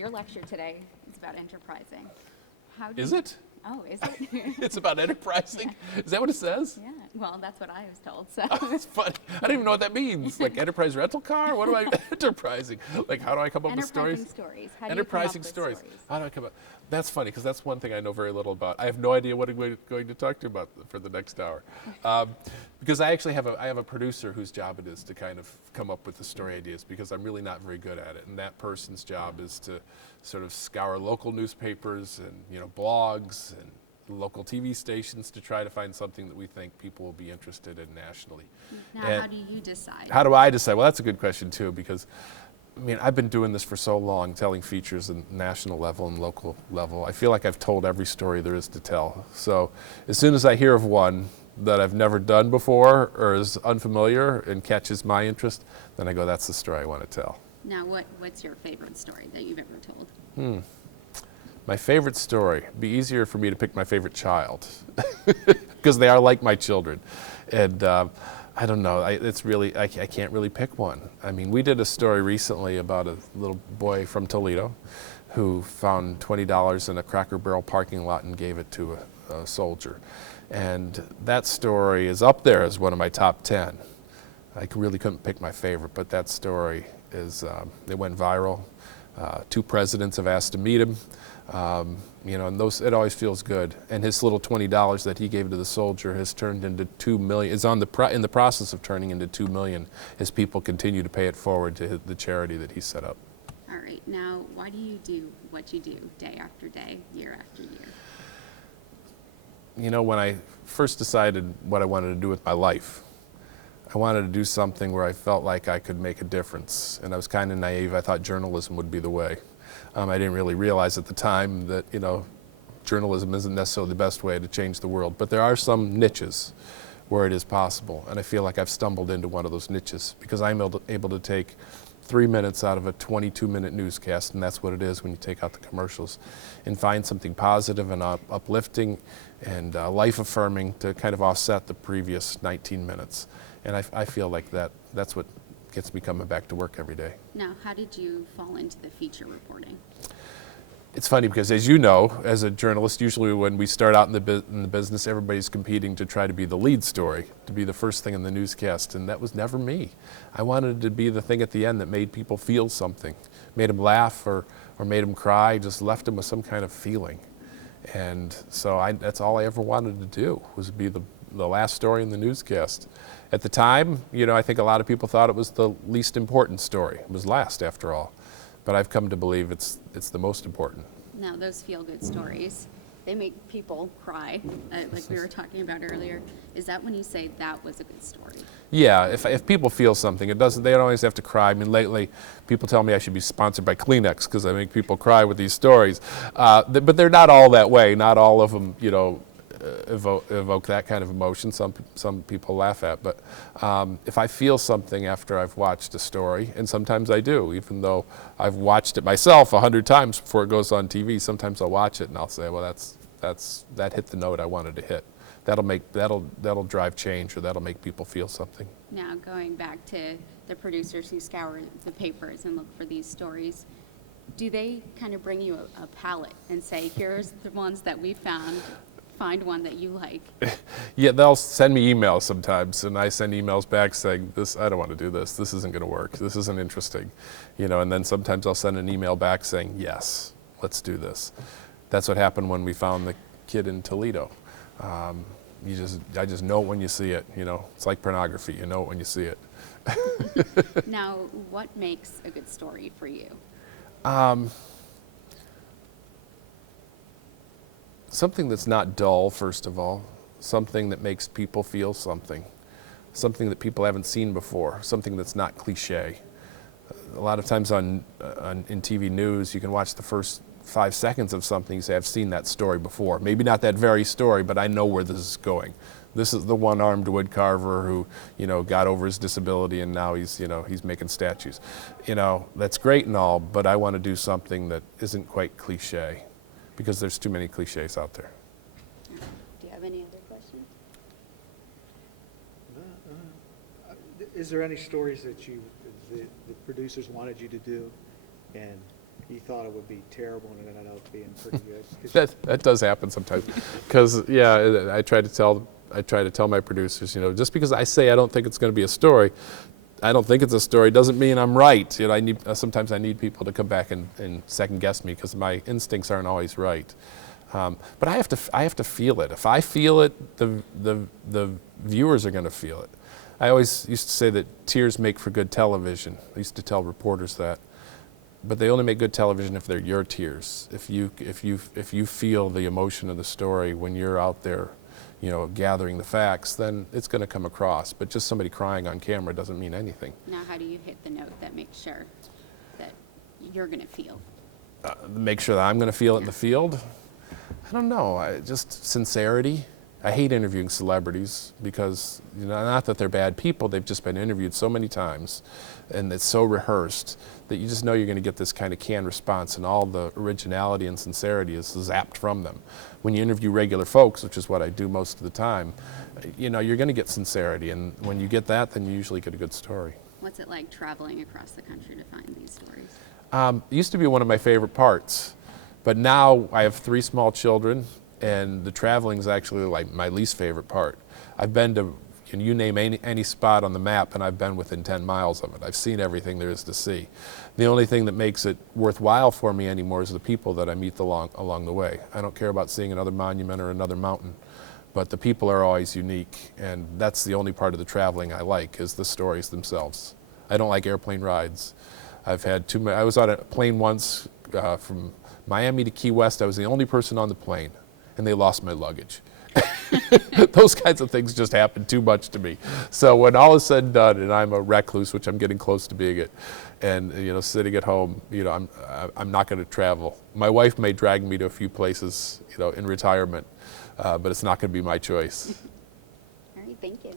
Your lecture today is about enterprising. Is it? Oh, is it? It's about enterprising? Yeah. Is that what it says? Yeah, well, that's what I was told. So Oh, it's funny. I don't even know what that means. Like enterprise rental car? What am I enterprising? Like how do I come up with stories? Enterprising stories. How do Enterprising you come up stories. with stories? How do I come up? That's funny because that's one thing I know very little about. I have no idea what I'm going to talk to you about for the next hour. Because I actually have a producer whose job it is to kind of come up with the story ideas because I'm really not very good at it. And that person's job is to sort of scour local newspapers and blogs and local TV stations to try to find something that we think people will be interested in nationally. Now, and how do you decide? How do I decide? Well, that's a good question too because I've been doing this for so long, telling features at national level and local level. I feel like I've told every story there is to tell. So as soon as I hear of one that I've never done before or is unfamiliar and catches my interest, then I go, that's the story I want to tell. Now, what's your favorite story that you've ever told? My favorite story. It'd be easier for me to pick my favorite child because they are like my children. And I don't know, I can't really pick one. We did a story recently about a little boy from Toledo who found $20 in a Cracker Barrel parking lot and gave it to a soldier. And that story is up there as one of my top 10. I really couldn't pick my favorite, but that story is, it went viral. 2 presidents have asked to meet him. And it always feels good. And his little $20 that he gave to the soldier has turned into $2 million. Is in the process of turning into $2 million as people continue to pay it forward to the charity that he set up. All right. Now, why do you do what you do day after day, year after year? When I first decided what I wanted to do with my life, I wanted to do something where I felt like I could make a difference. And I was kind of naive. I thought journalism would be the way. I didn't really realize at the time that, journalism isn't necessarily the best way to change the world. But there are some niches where it is possible. And I feel like I've stumbled into one of those niches because I'm able to take 3 minutes out of a 22-minute newscast, and that's what it is when you take out the commercials, and find something positive and uplifting and life-affirming to kind of offset the previous 19 minutes. And I feel like that's what gets me coming back to work every day. Now, how did you fall into the feature reporting? It's funny because, as you know, as a journalist, usually when we start out in the business, everybody's competing to try to be the lead story, to be the first thing in the newscast, and that was never me. I wanted to be the thing at the end that made people feel something, made them laugh or made them cry, just left them with some kind of feeling. And so that's all I ever wanted to do, was be the last story in the newscast. At the time, I think a lot of people thought it was the least important story. It was last, after all. But I've come to believe it's the most important. Now, those feel-good stories, they make people cry, like we were talking about earlier. Is that when you say that was a good story? Yeah, if people feel something, they don't always have to cry. Lately, people tell me I should be sponsored by Kleenex because I make people cry with these stories. But they're not all that way. Not all of them, evoke that kind of emotion. Some people laugh at, but if I feel something after I've watched a story, and sometimes I do, even though I've watched it myself 100 times before it goes on TV, sometimes I'll watch it and I'll say, well, that hit the note I wanted to hit. That'll drive change, or that'll make people feel something. Now, going back to the producers who scour the papers and look for these stories, do they kind of bring you a palette and say, here's the ones that we found? Find one that you like? Yeah, they'll send me emails sometimes, and I send emails back saying, I don't want to do this. This isn't going to work. This isn't interesting. And then sometimes I'll send an email back saying, yes, let's do this. That's what happened when we found the kid in Toledo. I just know it when you see it. It's like pornography. You know it when you see it. Now, what makes a good story for you? Something that's not dull, first of all. Something that makes people feel something. Something that people haven't seen before. Something that's not cliche. A lot of times in TV news, you can watch the first 5 seconds of something and say, I've seen that story before. Maybe not that very story, but I know where this is going. This is the one-armed wood carver who, got over his disability and now he's making statues. That's great and all, but I want to do something that isn't quite cliche, because there's too many cliches out there. Do you have any other questions? Is there any stories that the producers wanted you to do and you thought it would be terrible and it ended up being pretty good. 'Cause That does happen sometimes, because yeah, I try to tell my producers, just because I say I don't think it's going to be a story, I don't think it's a story doesn't mean I'm right. Sometimes I need people to come back and second guess me, because my instincts aren't always right. But I have to feel it. If I feel it, the viewers are going to feel it. I always used to say that tears make for good television. I used to tell reporters that. But they only make good television if they're your tears. If you feel the emotion of the story when you're out there, gathering the facts, then it's going to come across. But just somebody crying on camera doesn't mean anything. Now, how do you hit the note that makes sure that you're going to feel? Make sure that I'm going to feel it in the field. I don't know. Just sincerity. I hate interviewing celebrities because, not that they're bad people, they've just been interviewed so many times and it's so rehearsed that you just know you're going to get this kind of canned response, and all the originality and sincerity is zapped from them. When you interview regular folks, which is what I do most of the time, you're going to get sincerity, and when you get that, then you usually get a good story. What's it like traveling across the country to find these stories? It used to be one of my favorite parts, but now I have 3 small children, and the traveling is actually like my least favorite part. I've been to, you name any spot on the map, and I've been within 10 miles of it. I've seen everything there is to see. The only thing that makes it worthwhile for me anymore is the people that I meet along the way. I don't care about seeing another monument or another mountain, but the people are always unique, and that's the only part of the traveling I like, is the stories themselves. I don't like airplane rides. I've had too many. I was on a plane once from Miami to Key West. I was the only person on the plane, and they lost my luggage. Those kinds of things just happen too much to me. So when all is said and done, and I'm a recluse, which I'm getting close to being it, and sitting at home, I'm not going to travel. My wife may drag me to a few places, in retirement, but it's not going to be my choice. All right, thank you.